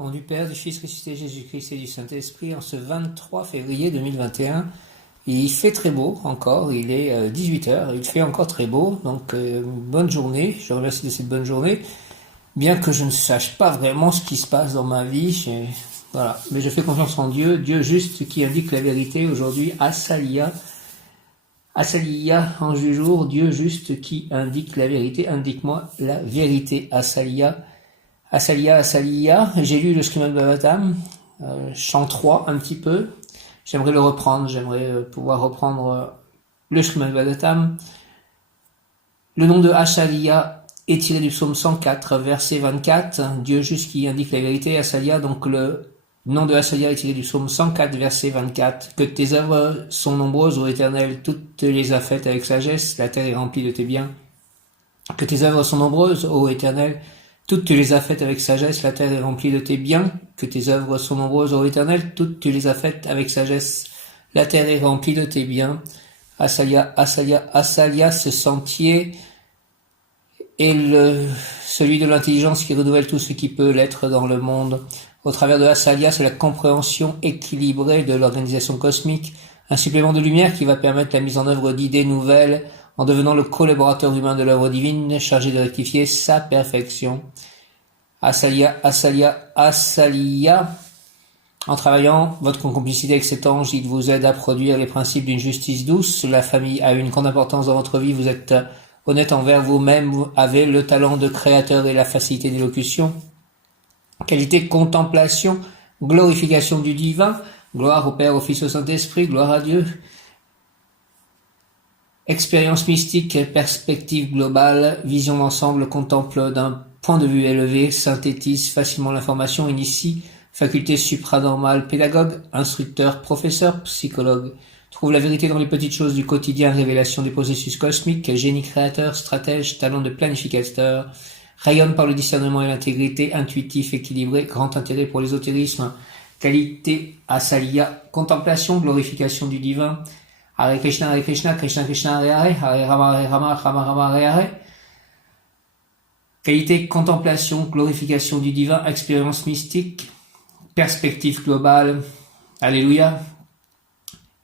Au nom du Père, du Fils ressuscité Jésus-Christ et du Saint-Esprit, en ce 23 février 2021, il fait très beau encore, il est 18h, il fait encore très beau, donc bonne journée, je remercie de cette bonne journée, bien que je ne sache pas vraiment ce qui se passe dans ma vie, voilà, mais je fais confiance en Dieu, Dieu juste qui indique la vérité aujourd'hui, Asalia, ange du jour, Dieu juste qui indique la vérité, indique-moi la vérité, Asalia, j'ai lu le Srimad Bhagavatam, chant 3 un petit peu, j'aimerais le reprendre, j'aimerais pouvoir reprendre le Srimad Bhagavatam. Le nom de Asalia est tiré du psaume 104, verset 24, Dieu juste qui indique la vérité, Asalia, donc le nom de Asalia est tiré du psaume 104, verset 24, que tes œuvres sont nombreuses, ô Éternel, toutes les as faites avec sagesse, la terre est remplie de tes biens. Que tes œuvres sont nombreuses, ô Éternel, toutes tu les as faites avec sagesse, la terre est remplie de tes biens. Que tes œuvres sont nombreuses, ô Éternel, toutes tu les as faites avec sagesse, la terre est remplie de tes biens. Asalia, ce sentier est celui de l'intelligence qui renouvelle tout ce qui peut l'être dans le monde. Au travers de Asalia, c'est la compréhension équilibrée de l'organisation cosmique, un supplément de lumière qui va permettre la mise en œuvre d'idées nouvelles, en devenant le collaborateur humain de l'œuvre divine, chargé de rectifier sa perfection. Asalia, en travaillant votre complicité avec cet ange, il vous aide à produire les principes d'une justice douce. La famille a une grande importance dans votre vie, vous êtes honnête envers vous-même, vous avez le talent de créateur et la facilité d'élocution. Qualité contemplation, glorification du divin, gloire au Père, au Fils, au Saint-Esprit, gloire à Dieu. Expérience mystique, perspective globale, vision d'ensemble, contemple d'un point de vue élevé, synthétise facilement l'information, initie, faculté supranormale, pédagogue, instructeur, professeur, psychologue, trouve la vérité dans les petites choses du quotidien, révélation des processus cosmiques, génie créateur, stratège, talent de planificateur, rayonne par le discernement et l'intégrité, intuitif, équilibré, grand intérêt pour l'ésotérisme, qualité, Asalia, contemplation, glorification du divin, Hare Krishna, Krishna Krishna, Hare Rama, Rama Rama, Hare. Qualité, contemplation, glorification du divin, expérience mystique, perspective globale, Alléluia.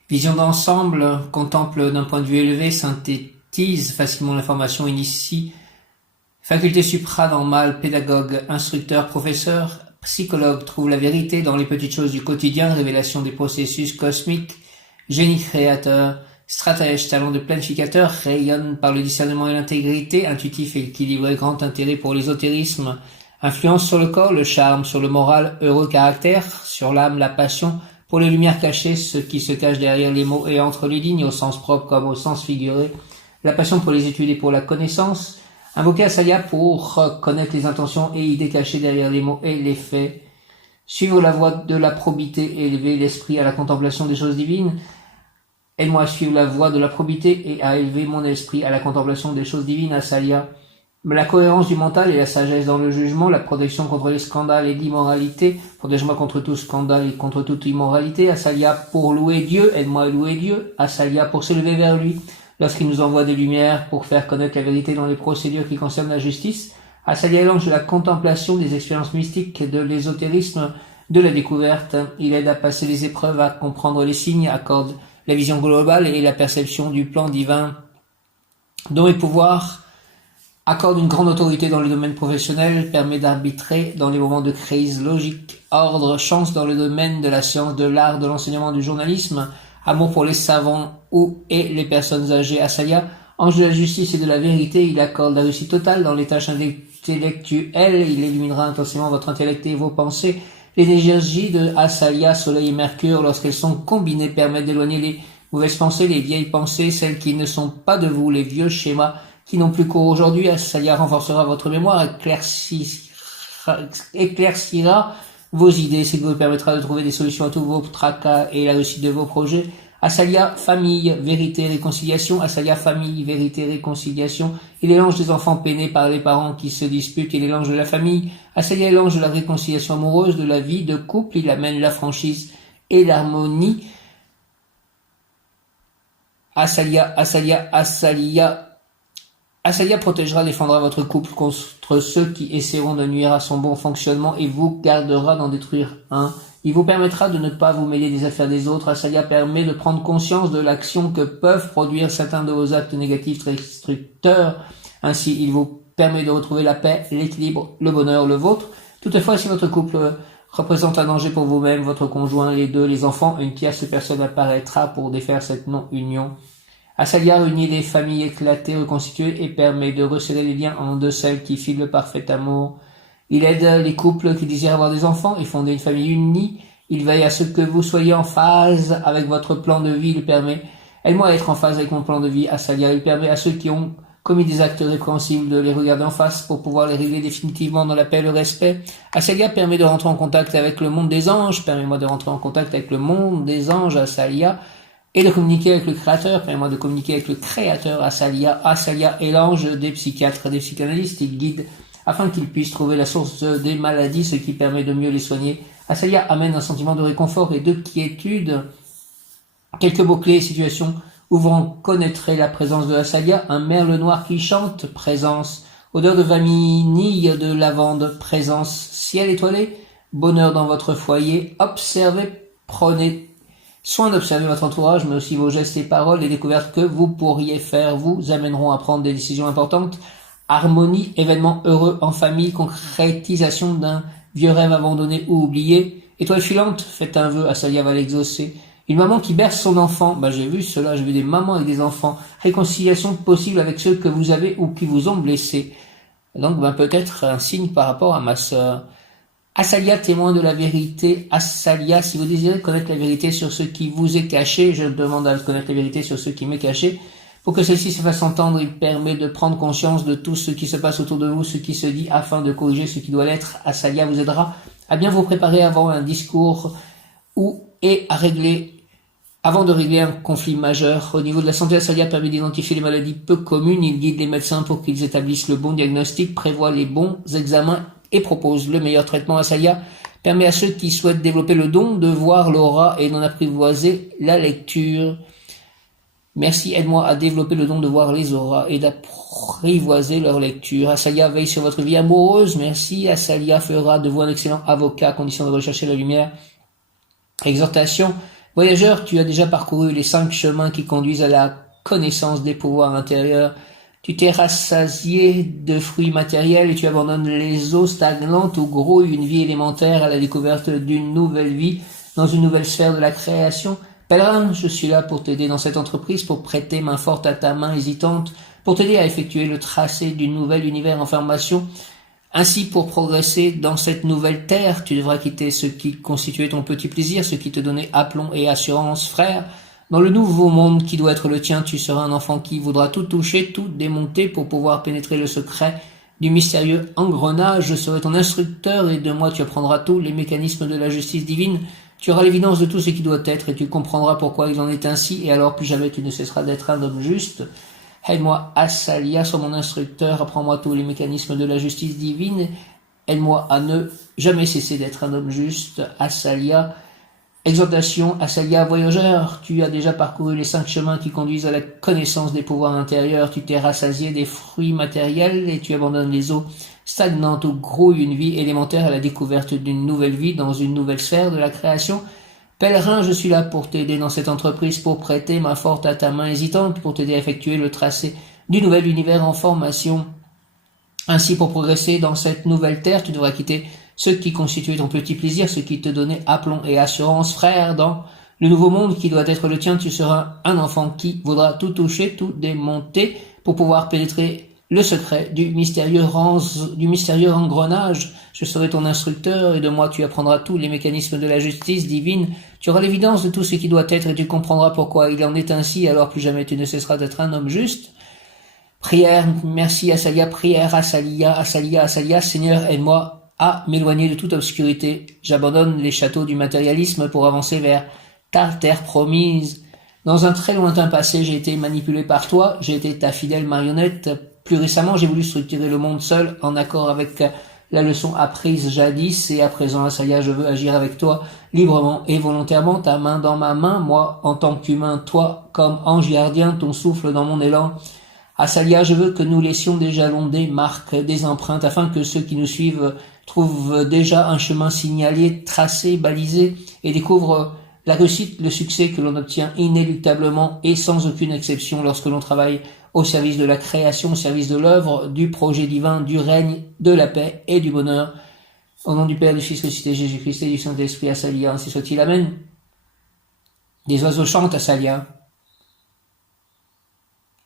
Vision d'ensemble, contemple d'un point de vue élevé, synthétise facilement l'information, initie, faculté supranormale, pédagogue, instructeur, professeur, psychologue, trouve la vérité dans les petites choses du quotidien, révélation des processus cosmiques, génie créateur, stratège, talent de planificateur, rayonne par le discernement et l'intégrité, intuitif et équilibré, grand intérêt pour l'ésotérisme, influence sur le corps, le charme, sur le moral, heureux caractère, sur l'âme, la passion, pour les lumières cachées, ce qui se cache derrière les mots et entre les lignes, au sens propre comme au sens figuré, la passion pour les études et pour la connaissance, invoquer Asalia pour connaître les intentions et idées cachées derrière les mots et les faits, suivre la voie de la probité et élever l'esprit à la contemplation des choses divines. Aide-moi à suivre la voie de la probité et à élever mon esprit à la contemplation des choses divines, Asalia. La cohérence du mental et la sagesse dans le jugement, la protection contre les scandales et l'immoralité, protège-moi contre tout scandale et contre toute immoralité, Asalia pour louer Dieu, aide-moi à louer Dieu, Asalia pour s'élever vers lui, lorsqu'il nous envoie des lumières pour faire connaître la vérité dans les procédures qui concernent la justice, Asalia est l'ange de la contemplation, des expériences mystiques, de l'ésotérisme, de la découverte, il aide à passer les épreuves, à comprendre les signes, accorde la vision globale et la perception du plan divin, dont et pouvoir, accorde une grande autorité dans le domaine professionnel, permet d'arbitrer dans les moments de crise logique, ordre, chance dans le domaine de la science, de l'art, de l'enseignement, du journalisme, amour pour les savants et les personnes âgées, Asalia, ange de la justice et de la vérité, il accorde la réussite totale dans les tâches intellectuelles, il illuminera intensément votre intellect et vos pensées. Les énergies de Asalia, Soleil et Mercure, lorsqu'elles sont combinées, permettent d'éloigner les mauvaises pensées, les vieilles pensées, celles qui ne sont pas de vous, les vieux schémas qui n'ont plus cours aujourd'hui. Asalia renforcera votre mémoire, éclaircira vos idées, ce qui vous permettra de trouver des solutions à tous vos tracas et la réussite de vos projets. Asalia, famille, vérité, réconciliation. Asalia, famille, vérité, réconciliation. Il est l'ange des enfants peinés par les parents qui se disputent. Il est l'ange de la famille. Asalia est l'ange de la réconciliation amoureuse, de la vie de couple. Il amène la franchise et l'harmonie. Asalia, Asalia protégera, défendra votre couple contre ceux qui essaieront de nuire à son bon fonctionnement et vous gardera d'en détruire un. Il vous permettra de ne pas vous mêler des affaires des autres. Asalia permet de prendre conscience de l'action que peuvent produire certains de vos actes négatifs très destructeurs. Ainsi, il vous permet de retrouver la paix, l'équilibre, le bonheur, le vôtre. Toutefois, si votre couple représente un danger pour vous-même, votre conjoint, les deux, les enfants, une tierce personne apparaîtra pour défaire cette non-union. Asalia réunit des familles éclatées, reconstituées et permet de resserrer les liens en deux celles qui filent le parfait amour. Il aide les couples qui désirent avoir des enfants et fonder une famille unie. Il veille à ce que vous soyez en phase avec votre plan de vie. Il permet, aide-moi à être en phase avec mon plan de vie, Asalia. Il permet à ceux qui ont commis des actes répréhensibles de les regarder en face pour pouvoir les régler définitivement dans la paix et le respect. Asalia permet de rentrer en contact avec le monde des anges. Permets-moi de rentrer en contact avec le monde des anges, Asalia. Et de communiquer avec le Créateur, permets-moi de communiquer avec le Créateur, Asalia. Asalia est l'ange des psychiatres, des psychanalystes, il guide afin qu'ils puissent trouver la source des maladies, ce qui permet de mieux les soigner. Asalia amène un sentiment de réconfort et de quiétude. Quelques mots-clés et situations où vous reconnaîtrez la présence de Asalia, un merle noir qui chante, présence, odeur de vanille, de lavande, présence, ciel étoilé, bonheur dans votre foyer, observez, prenez soin d'observer votre entourage, mais aussi vos gestes et paroles. Les découvertes que vous pourriez faire vous amèneront à prendre des décisions importantes. Harmonie, événements heureux en famille, concrétisation d'un vieux rêve abandonné ou oublié. Étoile filante, faites un vœu, Asalia va l'exaucer. Une maman qui berce son enfant, j'ai vu cela, j'ai vu des mamans avec des enfants. Réconciliation possible avec ceux que vous avez ou qui vous ont blessé. Donc peut-être un signe par rapport à ma sœur. Asalia, témoin de la vérité. Asalia, si vous désirez connaître la vérité sur ce qui vous est caché, je demande à connaître la vérité sur ce qui m'est caché. Pour que celle-ci se fasse entendre, il permet de prendre conscience de tout ce qui se passe autour de vous, ce qui se dit, afin de corriger ce qui doit l'être. Asalia vous aidera à bien vous préparer avant un discours avant de régler un conflit majeur. Au niveau de la santé, Asalia permet d'identifier les maladies peu communes. Il guide les médecins pour qu'ils établissent le bon diagnostic, prévoit les bons examens et propose le meilleur traitement. Asalia permet à ceux qui souhaitent développer le don de voir l'aura et d'en apprivoiser la lecture. Merci, aide-moi à développer le don de voir les auras et d'apprivoiser leur lecture. Asalia veille sur votre vie amoureuse. Merci, Asalia fera de vous un excellent avocat à condition de rechercher la lumière. Exhortation. Voyageur, tu as déjà parcouru les 5 chemins qui conduisent à la connaissance des pouvoirs intérieurs. Tu t'es rassasié de fruits matériels et tu abandonnes les eaux stagnantes où grouille une vie élémentaire à la découverte d'une nouvelle vie dans une nouvelle sphère de la création. Pèlerin, je suis là pour t'aider dans cette entreprise, pour prêter main forte à ta main hésitante, pour t'aider à effectuer le tracé du nouvel univers en formation. Ainsi, pour progresser dans cette nouvelle terre, tu devras quitter ce qui constituait ton petit plaisir, ce qui te donnait aplomb et assurance, frère. Dans le nouveau monde qui doit être le tien, tu seras un enfant qui voudra tout toucher, tout démonter pour pouvoir pénétrer le secret du mystérieux engrenage. Je serai ton instructeur et de moi tu apprendras tous les mécanismes de la justice divine. Tu auras l'évidence de tout ce qui doit être et tu comprendras pourquoi il en est ainsi et alors plus jamais tu ne cesseras d'être un homme juste. Aide-moi, Asalia, sois mon instructeur, apprends-moi tous les mécanismes de la justice divine. Aide-moi à ne jamais cesser d'être un homme juste, Asalia. Exhortation, Asalia, voyageur, tu as déjà parcouru les 5 chemins qui conduisent à la connaissance des pouvoirs intérieurs, tu t'es rassasié des fruits matériels et tu abandonnes les eaux stagnantes où grouille une vie élémentaire à la découverte d'une nouvelle vie dans une nouvelle sphère de la création. Pèlerin, je suis là pour t'aider dans cette entreprise, pour prêter main forte à ta main hésitante, pour t'aider à effectuer le tracé du nouvel univers en formation. Ainsi, pour progresser dans cette nouvelle terre, tu devras quitter ce qui constituait ton petit plaisir, ce qui te donnait aplomb et assurance. Frère, dans le nouveau monde qui doit être le tien, tu seras un enfant qui voudra tout toucher, tout démonter pour pouvoir pénétrer le secret du mystérieux engrenage. Je serai ton instructeur et de moi tu apprendras tous les mécanismes de la justice divine. Tu auras l'évidence de tout ce qui doit être et tu comprendras pourquoi il en est ainsi, alors plus jamais tu ne cesseras d'être un homme juste. Prière, merci Asalia, prière Asalia, Seigneur aide-moi à m'éloigner de toute obscurité. J'abandonne les châteaux du matérialisme pour avancer vers ta terre promise. Dans un très lointain passé, j'ai été manipulé par toi, j'ai été ta fidèle marionnette. Plus récemment, j'ai voulu structurer le monde seul, en accord avec la leçon apprise jadis, et à présent, Asalia, je veux agir avec toi, librement et volontairement, ta main dans ma main, moi, en tant qu'humain, toi, comme ange gardien, ton souffle dans mon élan. Asalia, je veux que nous laissions des jalons, des marques, des empreintes, afin que ceux qui nous suivent trouvent déjà un chemin signalé, tracé, balisé, et découvrent la réussite, le succès que l'on obtient inéluctablement et sans aucune exception lorsque l'on travaille au service de la création, au service de l'œuvre, du projet divin, du règne, de la paix et du bonheur. Au nom du Père, du Fils ressuscité, Jésus-Christ et du Saint-Esprit, Asalia, ainsi soit-il. Amen. Des oiseaux chantent, Asalia.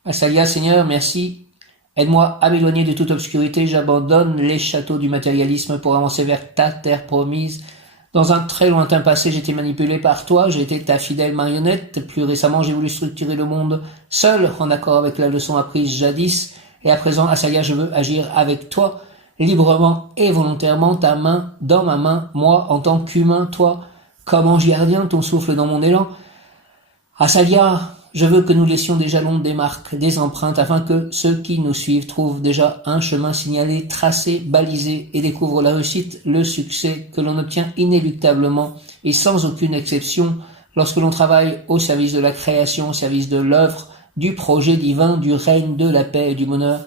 Asalia, Seigneur, merci. Aide-moi à m'éloigner de toute obscurité. J'abandonne les châteaux du matérialisme pour avancer vers ta terre promise. Dans un très lointain passé, j'étais manipulé par toi, j'ai été ta fidèle marionnette. Plus récemment, j'ai voulu structurer le monde seul, en accord avec la leçon apprise jadis. Et à présent, Asalia, je veux agir avec toi, librement et volontairement, ta main dans ma main, moi en tant qu'humain, toi, comme ange gardien, ton souffle dans mon élan. Asalia, je veux que nous laissions des jalons, des marques, des empreintes, afin que ceux qui nous suivent trouvent déjà un chemin signalé, tracé, balisé, et découvrent la réussite, le succès que l'on obtient inéluctablement et sans aucune exception lorsque l'on travaille au service de la création, au service de l'œuvre, du projet divin, du règne, de la paix et du bonheur.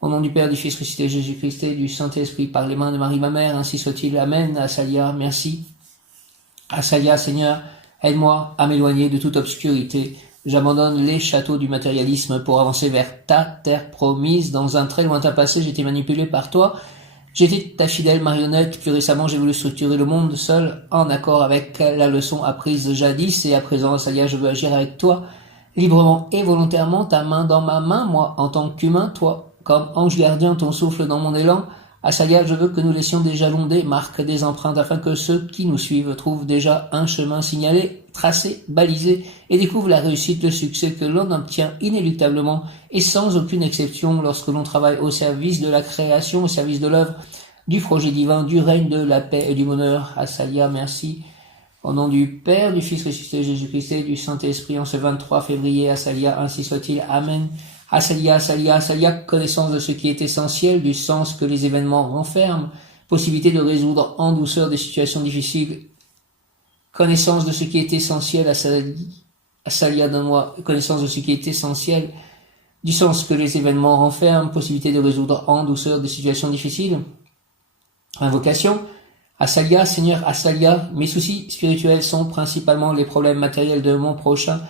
Au nom du Père, du Fils ressuscité, Jésus-Christ et du Saint-Esprit, par les mains de Marie ma mère, ainsi soit-il. Amen. Asalia, merci. Asalia, Seigneur, aide-moi à m'éloigner de toute obscurité. J'abandonne les châteaux du matérialisme pour avancer vers ta terre promise. Dans un très lointain passé, j'étais manipulé par toi. J'étais ta fidèle marionnette. Plus récemment, j'ai voulu structurer le monde seul, en accord avec la leçon apprise jadis. Et à présent, Asalia, je veux agir avec toi, librement et volontairement, ta main dans ma main, moi en tant qu'humain, toi, comme ange gardien, ton souffle dans mon élan. Asalia, je veux que nous laissions des jalons, des marques, des empreintes, afin que ceux qui nous suivent trouvent déjà un chemin signalé, tracé, balisé, et découvrent la réussite, le succès que l'on obtient inéluctablement et sans aucune exception lorsque l'on travaille au service de la création, au service de l'œuvre, du projet divin, du règne, de la paix et du bonheur. Asalia, merci. Au nom du Père, du Fils ressuscité, Jésus-Christ et du Saint-Esprit, en ce 23 février, Asalia, ainsi soit-il. Amen. Asalia, Asalia, Asalia, connaissance de ce qui est essentiel, du sens que les événements renferment, possibilité de résoudre en douceur des situations difficiles. Connaissance de ce qui est essentiel, Asalia, donne-moi connaissance de ce qui est essentiel, du sens que les événements renferment, possibilité de résoudre en douceur des situations difficiles. Invocation. Asalia, Seigneur, Asalia, mes soucis spirituels sont principalement les problèmes matériels de mon prochain.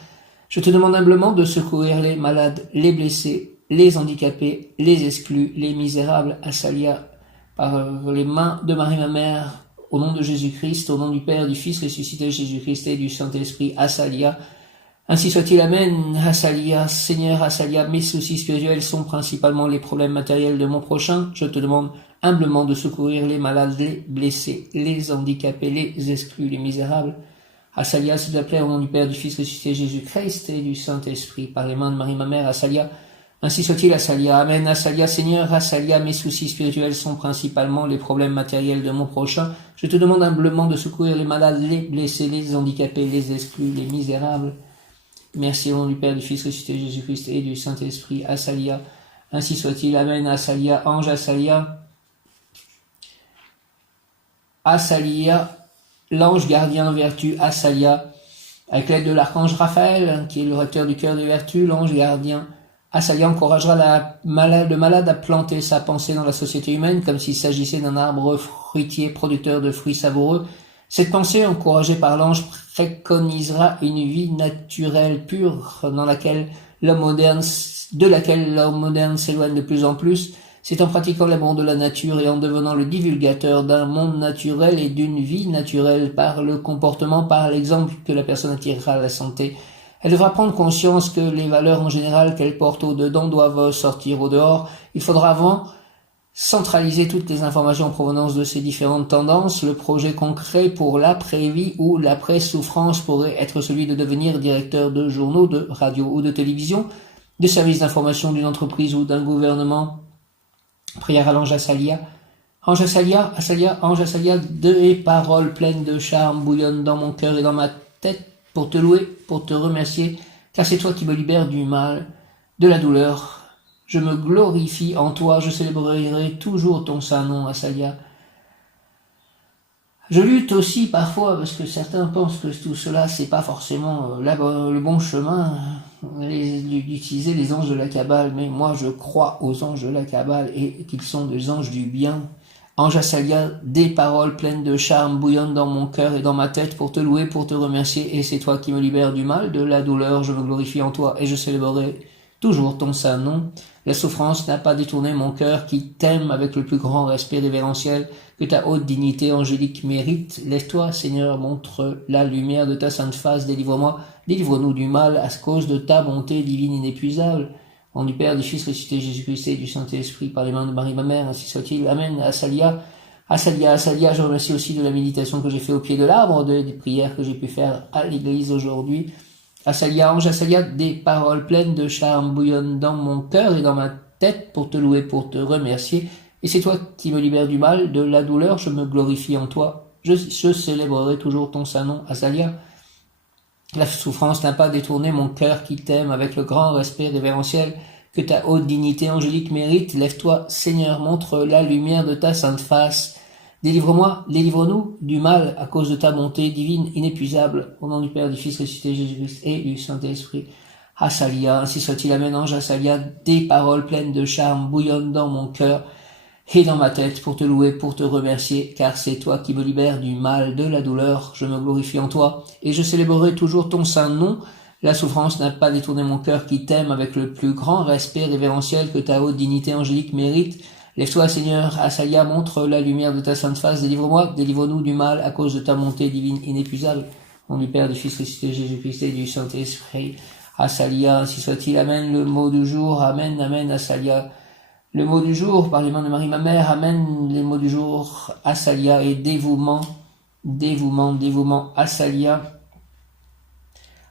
Je te demande humblement de secourir les malades, les blessés, les handicapés, les exclus, les misérables. Asalia, par les mains de Marie ma mère, au nom de Jésus-Christ, au nom du Père, du Fils ressuscité, Jésus-Christ et du Saint-Esprit. Asalia, ainsi soit-il. Amen. Asalia, Seigneur, Asalia, mes soucis spirituels sont principalement les problèmes matériels de mon prochain. Je te demande humblement de secourir les malades, les blessés, les handicapés, les exclus, les misérables. Asalia, s'il te plaît, au nom du Père, du Fils ressuscité, Jésus-Christ et du Saint-Esprit, par les mains de Marie ma mère. Asalia, ainsi soit-il. Asalia, Amen. Asalia, Seigneur, Asalia, mes soucis spirituels sont principalement les problèmes matériels de mon prochain. Je te demande humblement de secourir les malades, les blessés, les handicapés, les exclus, les misérables. Merci au nom du Père, du Fils ressuscité, Jésus-Christ et du Saint-Esprit. Asalia, ainsi soit-il. Amen. Asalia, ange, Asalia. Asalia, l'ange gardien vertu, Asalia, avec l'aide de l'archange Raphaël, qui est le recteur du cœur de vertu, l'ange gardien, Asalia encouragera le malade à planter sa pensée dans la société humaine, comme s'il s'agissait d'un arbre fruitier producteur de fruits savoureux. Cette pensée, encouragée par l'ange, préconisera une vie naturelle pure, de laquelle l'homme moderne s'éloigne de plus en plus. C'est en pratiquant l'amour de la nature et en devenant le divulgateur d'un monde naturel et d'une vie naturelle par le comportement, par l'exemple, que la personne attirera la santé. Elle devra prendre conscience que les valeurs en général qu'elle porte au-dedans doivent sortir au dehors. Il faudra avant centraliser toutes les informations en provenance de ces différentes tendances. Le projet concret pour l'après-vie ou l'après-souffrance pourrait être celui de devenir directeur de journaux, de radio ou de télévision, de services d'information d'une entreprise ou d'un gouvernement. Prière à l'ange Asalia. Ange Asalia, Asalia, ange Asalia, deux paroles pleines de charme bouillonnent dans mon cœur et dans ma tête pour te louer, pour te remercier, car c'est toi qui me libères du mal, de la douleur. Je me glorifie en toi, je célébrerai toujours ton saint nom, Asalia. Je lutte aussi parfois parce que certains pensent que tout cela c'est pas forcément le bon chemin d'utiliser les anges de la Kabbale, mais moi je crois aux anges de la Kabbale et qu'ils sont des anges du bien. Ange Asalia, des paroles pleines de charme bouillonnent dans mon cœur et dans ma tête pour te louer, pour te remercier, et c'est toi qui me libères du mal, de la douleur, je me glorifie en toi et je célébrerai toujours ton saint nom. La souffrance n'a pas détourné mon cœur qui t'aime avec le plus grand respect révérentiel que ta haute dignité angélique mérite. Lève-toi, Seigneur, montre la lumière de ta sainte face, délivre-moi, délivre-nous du mal à cause de ta bonté divine inépuisable. Au nom du Père, du Fils, ressuscité Jésus-Christ et du Saint-Esprit, par les mains de Marie ma mère, ainsi soit-il. Amen. Asalia, Asalia, Asalia. Je remercie aussi de la méditation que j'ai fait au pied de l'arbre, des prières que j'ai pu faire à l'église aujourd'hui. Asalia, ange Asalia, des paroles pleines de charme bouillonnent dans mon cœur et dans ma tête pour te louer, pour te remercier. Et c'est toi qui me libères du mal, de la douleur, je me glorifie en toi. Je célébrerai toujours ton saint nom, Asalia. La souffrance n'a pas détourné mon cœur qui t'aime avec le grand respect révérentiel que ta haute dignité angélique mérite. Lève-toi, Seigneur, montre la lumière de ta sainte face. Délivre-moi, délivre-nous du mal à cause de ta bonté divine inépuisable. Au nom du Père, du Fils ressuscité Jésus-Christ et du Saint-Esprit. Asalia, ainsi soit-il, amen, ange Asalia, des paroles pleines de charme bouillonnent dans mon cœur et dans ma tête pour te louer, pour te remercier, car c'est toi qui me libères du mal, de la douleur, je me glorifie en toi, et je célébrerai toujours ton saint nom. La souffrance n'a pas détourné mon cœur qui t'aime avec le plus grand respect révérentiel que ta haute dignité angélique mérite. Lève-toi, Seigneur, Asalia, montre la lumière de ta sainte face, délivre-moi, délivre-nous du mal à cause de ta bonté divine inépuisable. Au nom du Père, du Fils ressuscité Jésus-Christ et du Saint-Esprit. Asalia, ainsi soit-il, amen. Le mot du jour, amen, amen, Asalia. Le mot du jour, par les mains de Marie ma mère, amen. Les mots du jour, Asalia et dévouement, dévouement, dévouement, Asalia.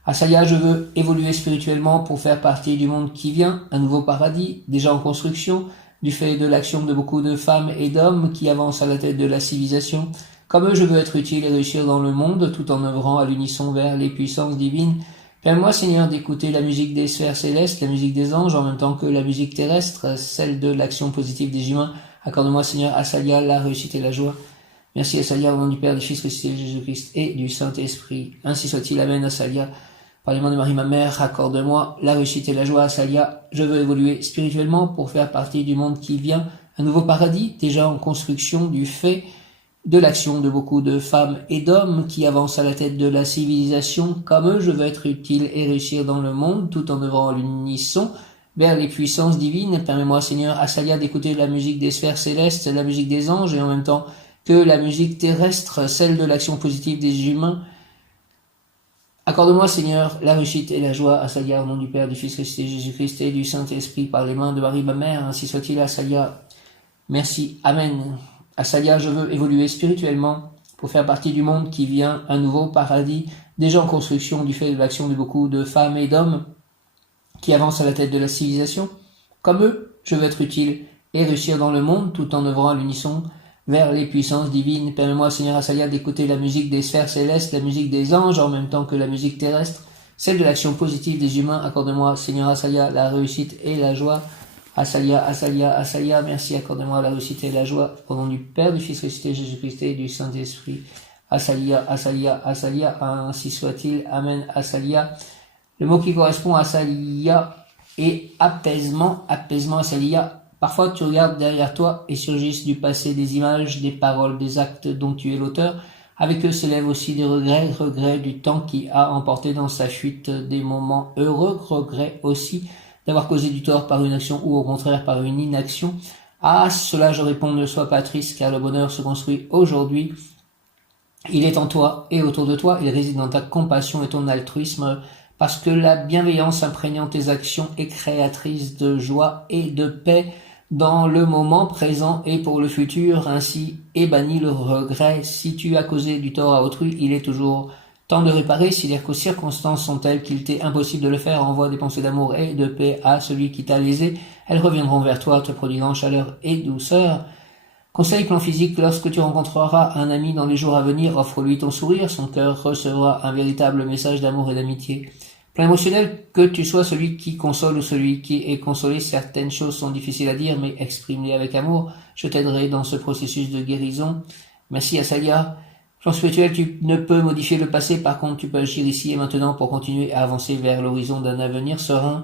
Asalia, je veux évoluer spirituellement pour faire partie du monde qui vient, un nouveau paradis, déjà en construction, du fait de l'action de beaucoup de femmes et d'hommes qui avancent à la tête de la civilisation. Comme eux, je veux être utile et réussir dans le monde, tout en œuvrant à l'unisson vers les puissances divines. Permets-moi, Seigneur, d'écouter la musique des sphères célestes, la musique des anges, en même temps que la musique terrestre, celle de l'action positive des humains. Accorde-moi, Seigneur, Asalia, la réussite et la joie. Merci, Asalia, au nom du Père, du Fils ressuscité Jésus-Christ et du Saint-Esprit. Ainsi soit-il, amen, Asalia. Par les mains de Marie, ma mère, accorde-moi la réussite et la joie, Asalia. Je veux évoluer spirituellement pour faire partie du monde qui vient, un nouveau paradis, déjà en construction du fait de l'action de beaucoup de femmes et d'hommes qui avancent à la tête de la civilisation. Comme eux, je veux être utile et réussir dans le monde, tout en œuvrant à l'unisson vers les puissances divines. Permets-moi, Seigneur, Asalia, d'écouter la musique des sphères célestes, la musique des anges, et en même temps que la musique terrestre, celle de l'action positive des humains. Accorde-moi, Seigneur, la réussite et la joie, Asalia, au nom du Père, du Fils ressuscité Jésus-Christ et du Saint-Esprit, par les mains de Marie, ma mère, ainsi soit-il, Asalia. Merci, amen. Asalia, je veux évoluer spirituellement pour faire partie du monde qui vient, un nouveau paradis, déjà en construction du fait de l'action de beaucoup de femmes et d'hommes qui avancent à la tête de la civilisation. Comme eux, je veux être utile et réussir dans le monde tout en œuvrant à l'unisson vers les puissances divines. Permets-moi, Seigneur Asalia, d'écouter la musique des sphères célestes, la musique des anges, en même temps que la musique terrestre, celle de l'action positive des humains. Accorde-moi, Seigneur Asalia, la réussite et la joie. Asalia, Asalia, Asalia, merci, accorde-moi la réussite et la joie. Au nom du Père, du Fils ressuscité Jésus-Christ et du Saint-Esprit. Asalia, Asalia, Asalia, ainsi soit-il. Amen, Asalia. Le mot qui correspond à Asalia est apaisement, apaisement, Asalia. Parfois, tu regardes derrière toi et surgissent du passé des images, des paroles, des actes dont tu es l'auteur. Avec eux s'élèvent aussi des regrets, regrets du temps qui a emporté dans sa fuite des moments heureux, regrets aussi d'avoir causé du tort par une action ou au contraire par une inaction. À cela je réponds, ne sois pas triste, car le bonheur se construit aujourd'hui. Il est en toi et autour de toi, il réside dans ta compassion et ton altruisme, parce que la bienveillance imprégnant tes actions est créatrice de joie et de paix dans le moment présent et pour le futur. Ainsi est banni le regret. Si tu as causé du tort à autrui, il est toujours temps de réparer. Si les circonstances sont telles qu'il t'est impossible de le faire, envoie des pensées d'amour et de paix à celui qui t'a lésé. Elles reviendront vers toi, te prodiguant chaleur et douceur. Conseil plan physique, lorsque tu rencontreras un ami dans les jours à venir, offre-lui ton sourire, son cœur recevra un véritable message d'amour et d'amitié. Plan émotionnel, que tu sois celui qui console ou celui qui est consolé, certaines choses sont difficiles à dire, mais exprime-les avec amour. Je t'aiderai dans ce processus de guérison. Merci Asalia. Plan spirituel, tu ne peux modifier le passé, par contre tu peux agir ici et maintenant pour continuer à avancer vers l'horizon d'un avenir serein.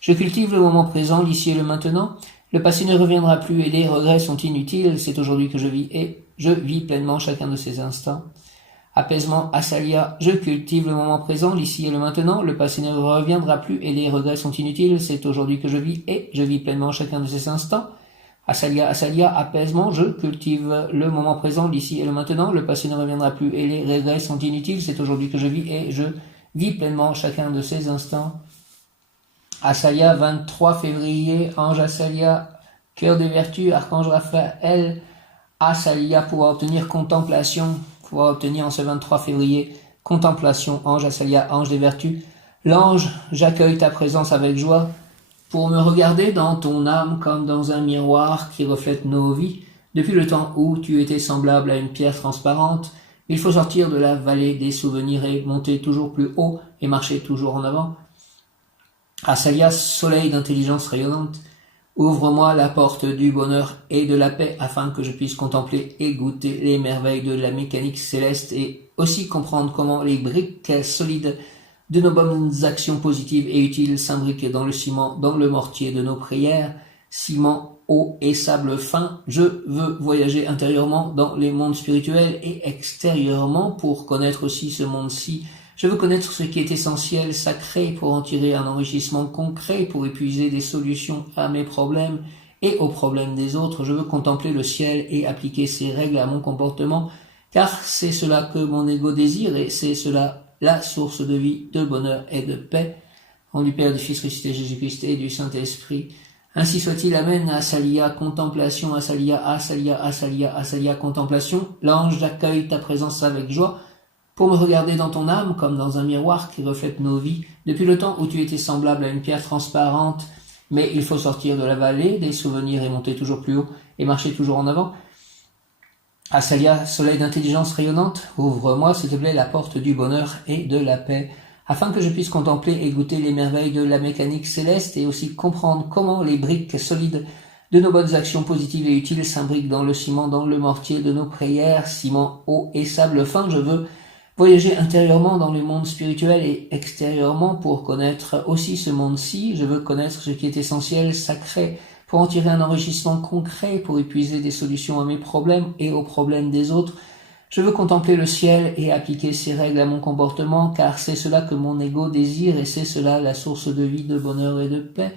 Je cultive le moment présent, l'ici et le maintenant. Le passé ne reviendra plus et les regrets sont inutiles. C'est aujourd'hui que je vis et je vis pleinement chacun de ces instants. Apaisement, Asalia, je cultive le moment présent, l'ici et le maintenant. Le passé ne reviendra plus et les regrets sont inutiles. C'est aujourd'hui que je vis et je vis pleinement chacun de ces instants. Asalia, apaisement, je cultive le moment présent, l'ici et le maintenant. Le passé ne reviendra plus et les regrets sont inutiles. C'est aujourd'hui que je vis et je vis pleinement chacun de ces instants. Asalia, 23 février, ange Asalia, cœur des vertus, archange Raphaël, Asalia, pouvoir obtenir contemplation, pouvoir obtenir en ce 23 février, contemplation, ange Asalia, ange des vertus. L'ange, j'accueille ta présence avec joie pour me regarder dans ton âme comme dans un miroir qui reflète nos vies. Depuis le temps où tu étais semblable à une pierre transparente, il faut sortir de la vallée des souvenirs et monter toujours plus haut et marcher toujours en avant. Asalia, soleil d'intelligence rayonnante, ouvre-moi la porte du bonheur et de la paix afin que je puisse contempler et goûter les merveilles de la mécanique céleste et aussi comprendre comment les briques solides de nos bonnes actions positives et utiles s'imbriquent dans le ciment, dans le mortier de nos prières, ciment, eau et sable fin. Je veux voyager intérieurement dans les mondes spirituels et extérieurement pour connaître aussi ce monde-ci. Je veux connaître ce qui est essentiel, sacré, pour en tirer un enrichissement concret, pour épuiser des solutions à mes problèmes et aux problèmes des autres. Je veux contempler le ciel et appliquer ces règles à mon comportement, car c'est cela que mon ego désire et c'est cela la source de vie, de bonheur et de paix. Au nom du Père, du Fils ressuscité Jésus-Christ et du Saint-Esprit. Ainsi soit-il, Amen. Asalia, contemplation, Asalia, Asalia, Asalia, Asalia, contemplation. L'ange, j'accueille ta présence avec joie pour me regarder dans ton âme comme dans un miroir qui reflète nos vies. Depuis le temps où tu étais semblable à une pierre transparente, mais il faut sortir de la vallée des souvenirs et monter toujours plus haut et marcher toujours en avant. Asalia, soleil d'intelligence rayonnante, ouvre-moi s'il te plaît la porte du bonheur et de la paix, afin que je puisse contempler et goûter les merveilles de la mécanique céleste et aussi comprendre comment les briques solides de nos bonnes actions positives et utiles s'imbriquent dans le ciment, dans le mortier de nos prières, ciment, eau et sable fin. Je veux voyager intérieurement dans le monde spirituel et extérieurement pour connaître aussi ce monde-ci. Je veux connaître ce qui est essentiel, sacré, pour en tirer un enrichissement concret, pour épuiser des solutions à mes problèmes et aux problèmes des autres. Je veux contempler le ciel et appliquer ces règles à mon comportement, car c'est cela que mon ego désire et c'est cela la source de vie, de bonheur et de paix.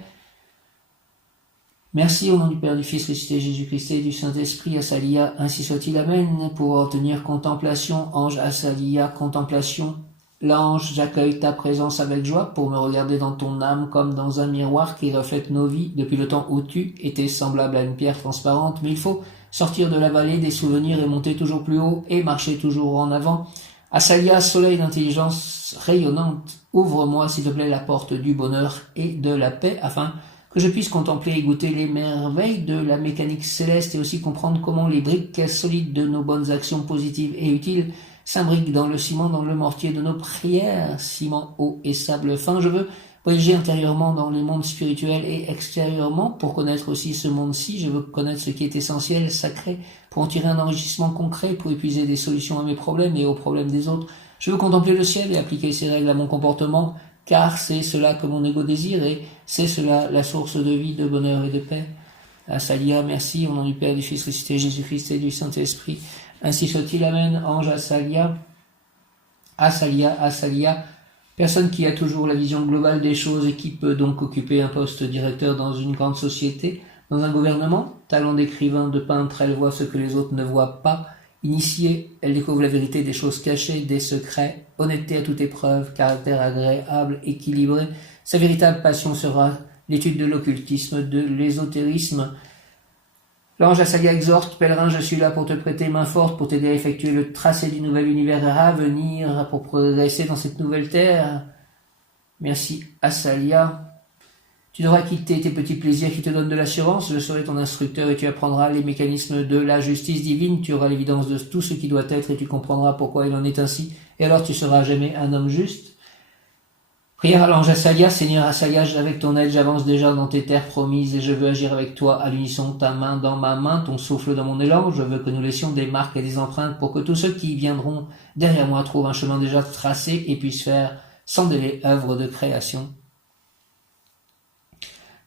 Merci au nom du Père, du Fils ressuscité Jésus-Christ et du Saint-Esprit. Asalia, ainsi soit-il, Amen. Pour obtenir contemplation, ange Asalia, contemplation. L'ange, j'accueille ta présence avec joie pour me regarder dans ton âme comme dans un miroir qui reflète nos vies depuis le temps où tu étais semblable à une pierre transparente. Mais il faut sortir de la vallée des souvenirs et monter toujours plus haut et marcher toujours en avant. Asalia, soleil d'intelligence rayonnante, ouvre-moi s'il te plaît la porte du bonheur et de la paix afin que je puisse contempler et goûter les merveilles de la mécanique céleste et aussi comprendre comment les briques solides de nos bonnes actions positives et utiles s'imbriquent dans le ciment, dans le mortier de nos prières, ciment, eau et sable fin. Je veux voyager intérieurement dans les mondes spirituels et extérieurement pour connaître aussi ce monde-ci. Je veux connaître ce qui est essentiel, sacré, pour en tirer un enrichissement concret, pour épuiser des solutions à mes problèmes et aux problèmes des autres. Je veux contempler le ciel et appliquer ces règles à mon comportement, car c'est cela que mon ego désire et c'est cela la source de vie, de bonheur et de paix. Asalia, merci, au nom du Père, du Fils ressuscité Jésus-Christ et du Saint-Esprit. Ainsi soit-il, Amen. Ange Asalia, Asalia, Asalia, personne qui a toujours la vision globale des choses et qui peut donc occuper un poste directeur dans une grande société, dans un gouvernement. Talent d'écrivain, de peintre, elle voit ce que les autres ne voient pas. Initiée, elle découvre la vérité des choses cachées, des secrets, honnêteté à toute épreuve, caractère agréable, équilibré. Sa véritable passion sera l'étude de l'occultisme, de l'ésotérisme. L'ange Asalia exhorte, pèlerin, je suis là pour te prêter main forte, pour t'aider à effectuer le tracé du nouvel univers à venir, pour progresser dans cette nouvelle terre. Merci Asalia. Tu devras quitter tes petits plaisirs qui te donnent de l'assurance, je serai ton instructeur et tu apprendras les mécanismes de la justice divine, tu auras l'évidence de tout ce qui doit être et tu comprendras pourquoi il en est ainsi, et alors tu seras jamais un homme juste. Prière à l'ange Asalia, Seigneur Asalia, avec ton aide, j'avance déjà dans tes terres promises et je veux agir avec toi à l'unisson, ta main dans ma main, ton souffle dans mon élan. Je veux que nous laissions des marques et des empreintes pour que tous ceux qui viendront derrière moi trouvent un chemin déjà tracé et puissent faire sans délai œuvre de création.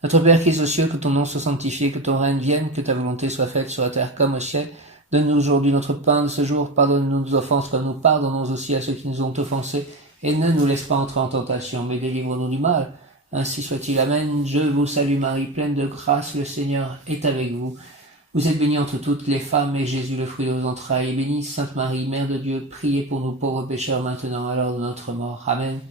Notre Père qui es aux cieux, que ton nom soit sanctifié, que ton règne vienne, que ta volonté soit faite sur la terre comme au ciel. Donne-nous aujourd'hui notre pain de ce jour, pardonne-nous nos offenses comme nous pardonnons aussi à ceux qui nous ont offensés, et ne nous laisse pas entrer en tentation, mais délivre-nous du mal. Ainsi soit-il. Amen. Je vous salue Marie, pleine de grâce, le Seigneur est avec vous. Vous êtes bénie entre toutes les femmes, et Jésus, le fruit de vos entrailles, est béni. Sainte Marie, Mère de Dieu, priez pour nous pauvres pécheurs, maintenant et à l'heure de notre mort. Amen.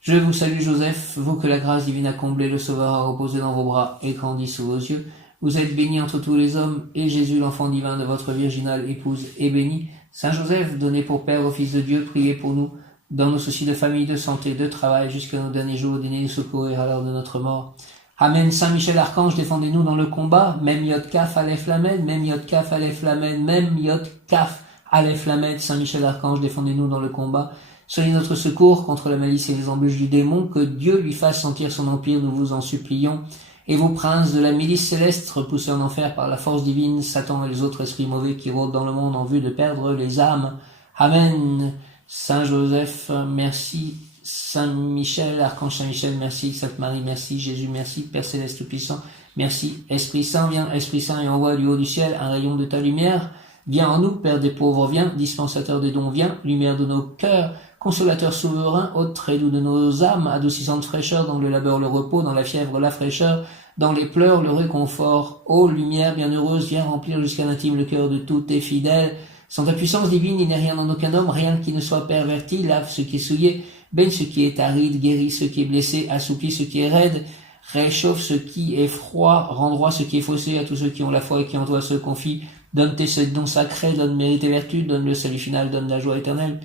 Je vous salue Joseph, vous que la grâce divine a comblé, le Sauveur a reposé dans vos bras et grandi sous vos yeux. Vous êtes bénie entre tous les hommes, et Jésus, l'enfant divin de votre virginale épouse, est béni. Saint Joseph, donné pour Père au Fils de Dieu, priez pour nous, dans nos soucis de famille, de santé, de travail, jusqu'à nos derniers jours, daignez nous secourir à l'heure de notre mort. Amen. Saint Michel Archange, défendez-nous dans le combat. Mem Yod Kaf Aleph Lamed, Mem Yod Kaf Aleph Lamed, Mem Yod Kaf Aleph Lamed. Saint Michel Archange, défendez-nous dans le combat. Soyez notre secours contre la malice et les embûches du démon, que Dieu lui fasse sentir son empire, nous vous en supplions. Et vous, princes de la milice céleste, repoussés en enfer par la force divine, Satan et les autres esprits mauvais qui rôdent dans le monde en vue de perdre les âmes. Amen. Saint Joseph, merci. Saint Michel, Archange Saint Michel, merci. Sainte Marie, merci. Jésus, merci. Père Céleste Tout-Puissant, merci. Esprit Saint, viens. Esprit Saint, et envoie du haut du ciel un rayon de ta lumière. Viens en nous, Père des pauvres, viens. Dispensateur des dons, viens. Lumière de nos cœurs. Consolateur souverain, hôte très doux de nos âmes, adoucissante fraîcheur, dans le labeur le repos, dans la fièvre la fraîcheur, dans les pleurs le réconfort. Ô lumière bienheureuse, viens remplir jusqu'à l'intime le cœur de tous tes fidèles. Sans ta puissance divine, il n'est rien en aucun homme, rien qui ne soit perverti. Lave ce qui est souillé, baigne ce qui est aride, guéris ce qui est blessé, assouplit ce qui est raide, réchauffe ce qui est froid, rend droit ce qui est faussé à tous ceux qui ont la foi et qui en toi se confient. Donne tes dons sacrés, donne mérite et vertu, donne le salut final, donne la joie éternelle.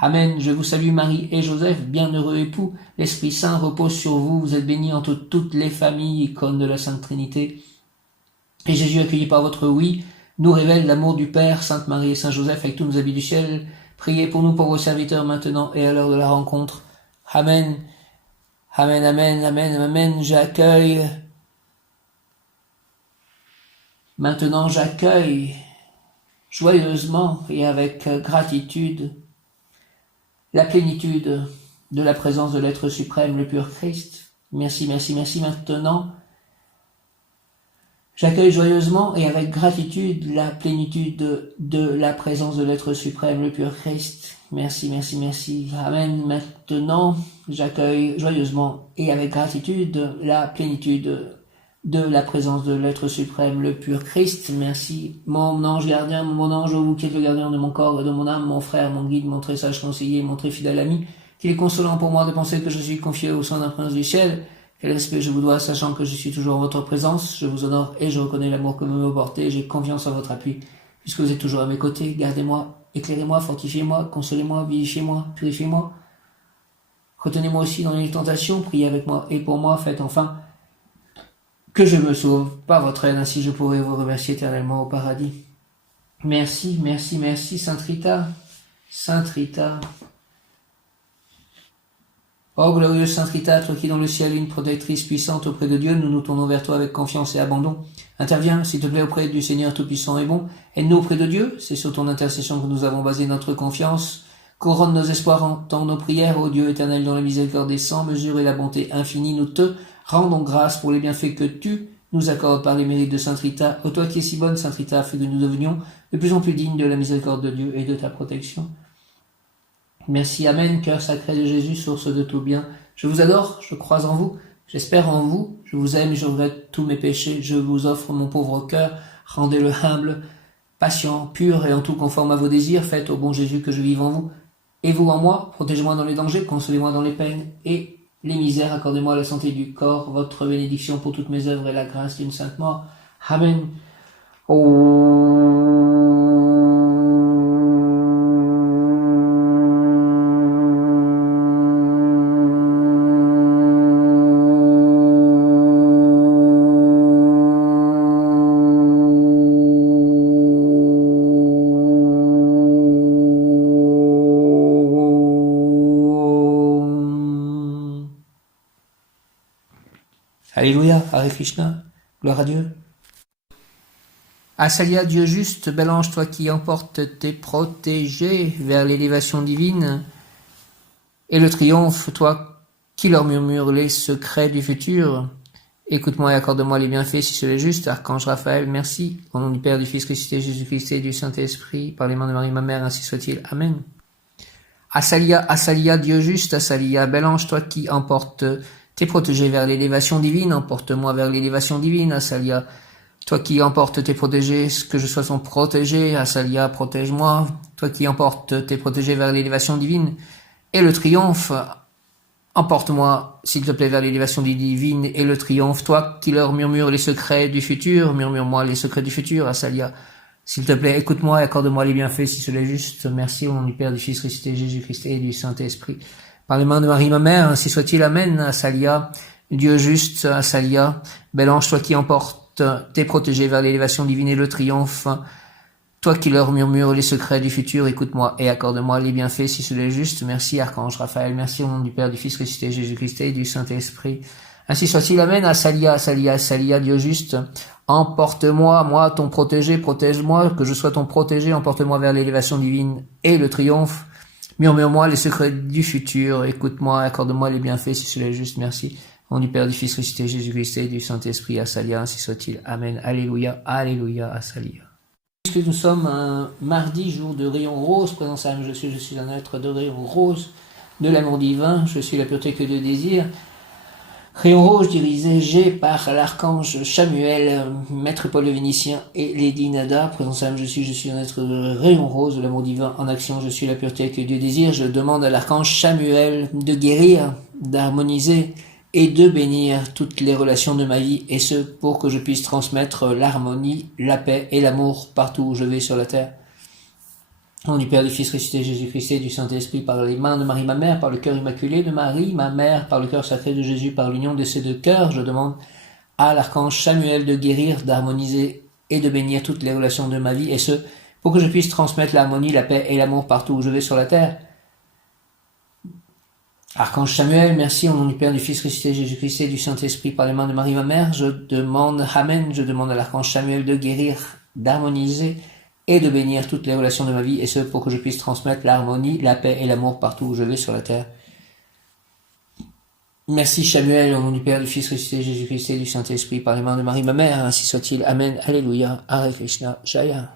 Amen. Je vous salue Marie et Joseph, bienheureux époux. L'Esprit Saint repose sur vous. Vous êtes bénis entre toutes les familles, icônes de la Sainte Trinité. Et Jésus, accueilli par votre oui, nous révèle l'amour du Père. Sainte Marie et Saint Joseph, avec tous nos habits du ciel, priez pour nous, pour vos serviteurs, maintenant et à l'heure de la rencontre. Amen. Amen, amen, amen, amen. Maintenant j'accueille joyeusement et avec gratitude la plénitude de la présence de l'être suprême, le pur Christ. Merci, merci, merci. Maintenant, j'accueille joyeusement et avec gratitude la plénitude de la présence de l'être suprême, le pur Christ. Merci, merci, merci. Amen. Maintenant, j'accueille joyeusement et avec gratitude la plénitude de la présence de l'être suprême, le pur Christ. Merci, mon ange gardien, mon ange, vous qui êtes le gardien de mon corps et de mon âme, mon frère, mon guide, mon très sage conseiller, mon très fidèle ami, qu'il est consolant pour moi de penser que je suis confié au sein d'un prince du ciel. Quel respect je vous dois, sachant que je suis toujours en votre présence. Je vous honore et je reconnais l'amour que vous me portez. J'ai confiance en votre appui, puisque vous êtes toujours à mes côtés. Gardez-moi, éclairez-moi, fortifiez-moi, consolez-moi, vivifiez-moi, purifiez-moi. Retenez-moi aussi dans les tentations, priez avec moi et pour moi, faites enfin que je me sauve par votre aide, ainsi je pourrai vous remercier éternellement au paradis. Merci, merci, merci, Sainte Rita, Sainte Rita. Oh, glorieuse Sainte Rita, toi qui dans le ciel es une protectrice puissante auprès de Dieu, nous nous tournons vers toi avec confiance et abandon. Interviens, s'il te plaît, auprès du Seigneur Tout-Puissant et bon. Aide-nous auprès de Dieu, c'est sur ton intercession que nous avons basé notre confiance. Couronne nos espoirs, entends nos prières, ô Dieu éternel, dont la miséricorde est sans mesure et la bonté infinie, nous te rendons grâce pour les bienfaits que tu nous accordes par les mérites de Sainte Rita. Ô toi qui es si bonne, Sainte Rita, fais que nous devenions de plus en plus dignes de la miséricorde de Dieu et de ta protection. Merci, Amen, cœur sacré de Jésus, source de tout bien. Je vous adore, je crois en vous, j'espère en vous, je vous aime et je regrette tous mes péchés. Je vous offre mon pauvre cœur, rendez-le humble, patient, pur et en tout conforme à vos désirs. Faites au bon Jésus que je vive en vous et vous en moi. Protégez-moi dans les dangers, consolez-moi dans les peines et les misères. Accordez-moi la santé du corps, votre bénédiction pour toutes mes œuvres et la grâce d'une sainte mort. Amen. Alléluia, Hare Krishna, gloire à Dieu. Asalia, Dieu juste, bel ange, toi qui emportes tes protégés vers l'élévation divine et le triomphe, toi qui leur murmures les secrets du futur. Écoute-moi et accorde-moi les bienfaits si cela est juste. Archange Raphaël, merci. Au nom du Père, du Fils ressuscité, Jésus-Christ et du Saint-Esprit, par les mains de Marie, ma mère, ainsi soit-il. Amen. Asalia, Asalia, Dieu juste, Asalia, bel ange, toi qui emportes tes protégés vers l'élévation divine, emporte-moi vers l'élévation divine, Asalia. Toi qui emportes tes protégés, que je sois son protégé, Asalia, protège-moi. Toi qui emportes tes protégés vers l'élévation divine et le triomphe, emporte-moi, s'il te plaît, vers l'élévation divine et le triomphe. Toi qui leur murmures les secrets du futur, murmure-moi les secrets du futur, Asalia. S'il te plaît, écoute-moi et accorde-moi les bienfaits si cela est juste. Merci au nom du Père, du Fils ressuscité, Jésus-Christ et du Saint-Esprit. Par les mains de Marie, ma mère, ainsi soit-il. Amen. Asalia, Dieu juste, Asalia, bel ange, toi qui emportes tes protégés vers l'élévation divine et le triomphe. Toi qui leur murmures les secrets du futur, écoute-moi et accorde-moi les bienfaits si cela est juste. Merci, Archange Raphaël. Merci au nom du Père, du Fils ressuscité, Jésus-Christ et du Saint-Esprit. Ainsi soit-il. Amen. Asalia, Asalia, Asalia, Dieu juste. Emporte-moi, moi, ton protégé, protège-moi, que je sois ton protégé, emporte-moi vers l'élévation divine et le triomphe. Murmure-moi les secrets du futur, écoute-moi, accorde-moi les bienfaits si cela est juste. Merci. Au nom du Père, du Fils ressuscité, Jésus-Christ et du Saint-Esprit, Asalia, ainsi soit-il. Amen. Alléluia, Alléluia, Asalia. Puisque nous sommes un mardi, jour de rayon rose, présent Saint, je suis un être de rayon rose, de l'amour divin, je suis la pureté que Dieu désire. Rayon rose dirigé par l'archange Chamuel, maître Paul le Vénitien et Lady Nada, présent Saint, je suis un être de rayon rose, de l'amour divin en action, je suis la pureté que Dieu désire. Je demande à l'archange Chamuel de guérir, d'harmoniser et de bénir toutes les relations de ma vie, et ce, pour que je puisse transmettre l'harmonie, la paix et l'amour partout où je vais sur la terre. Au nom du Père, du Fils ressuscité, Jésus-Christ et du Saint-Esprit, par les mains de Marie, ma mère, par le cœur immaculé de Marie, ma mère, par le cœur sacré de Jésus, par l'union de ces deux cœurs, je demande à l'archange Samuel de guérir, d'harmoniser et de bénir toutes les relations de ma vie, et ce, pour que je puisse transmettre l'harmonie, la paix et l'amour partout où je vais sur la terre. Archange Samuel, merci au nom du Père, du Fils ressuscité, Jésus-Christ et du Saint-Esprit, par les mains de Marie, ma mère, je demande à l'archange Samuel de guérir, d'harmoniser et de bénir toutes les relations de ma vie, et ce, pour que je puisse transmettre l'harmonie, la paix et l'amour partout où je vais sur la terre. Merci Samuel, au nom du Père, du Fils ressuscité, Jésus-Christ et du Saint-Esprit, par les mains de Marie, ma mère, ainsi soit-il. Amen. Alléluia. Hare Krishna. Jaya.